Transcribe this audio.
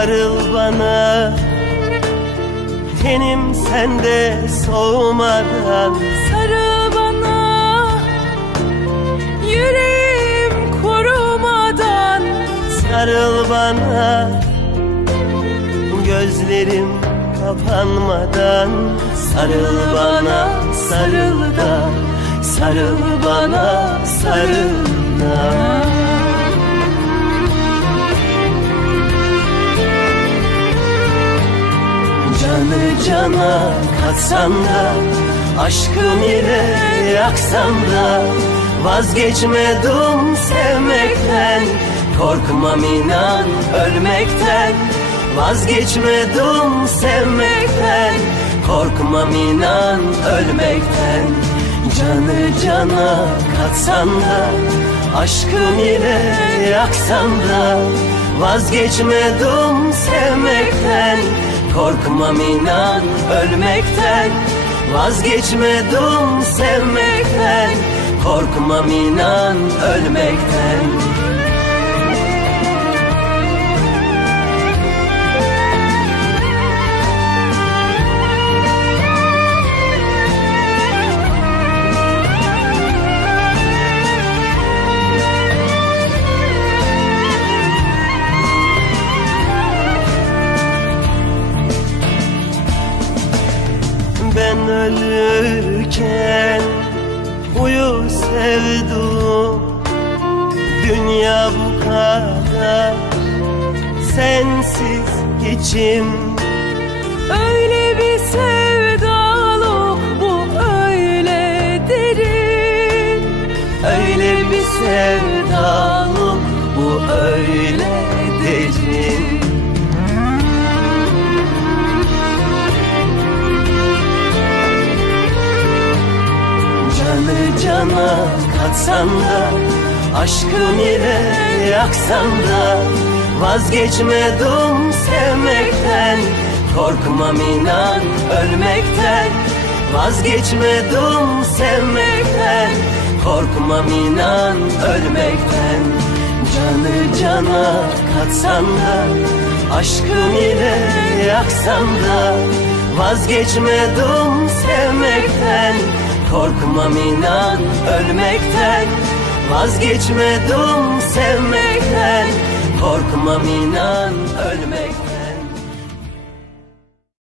sarıl bana, tenim sende soğumadan. Sarıl bana, yüreğim kurumadan. Sarıl bana, gözlerim kapanmadan. Sarıl bana, sarıl da, sarıl bana, sarıl da. Canı cana katsan da, aşkım ile yaksan da, vazgeçmedim sevmekten. Korkmam inan ölmekten, vazgeçmedim sevmekten. Korkmam inan ölmekten. Canı cana katsan da, aşkım ile yaksan da, vazgeçmedim sevmekten. Korkmam inan ölmekten, vazgeçmedim sevmekten. Korkmam inan ölmekten. Ben ölürken uyu sevdum, dünya bu kadar sensiz içim. Öyle bir sevdalık bu, öyle derin. Öyle bir sevdalık bu, öyle derin. Canı cana katsan da, aşkım ile yaksan da, vazgeçmedim sevmekten. Korkmam inan ölmekten, vazgeçmedim sevmekten. Korkmam inan ölmekten. Canı cana katsan da, aşkım ile yaksan da, vazgeçmedim sevmekten. Korkmam inan ölmekten, vazgeçmedim sevmekten. Korkmam inan ölmekten.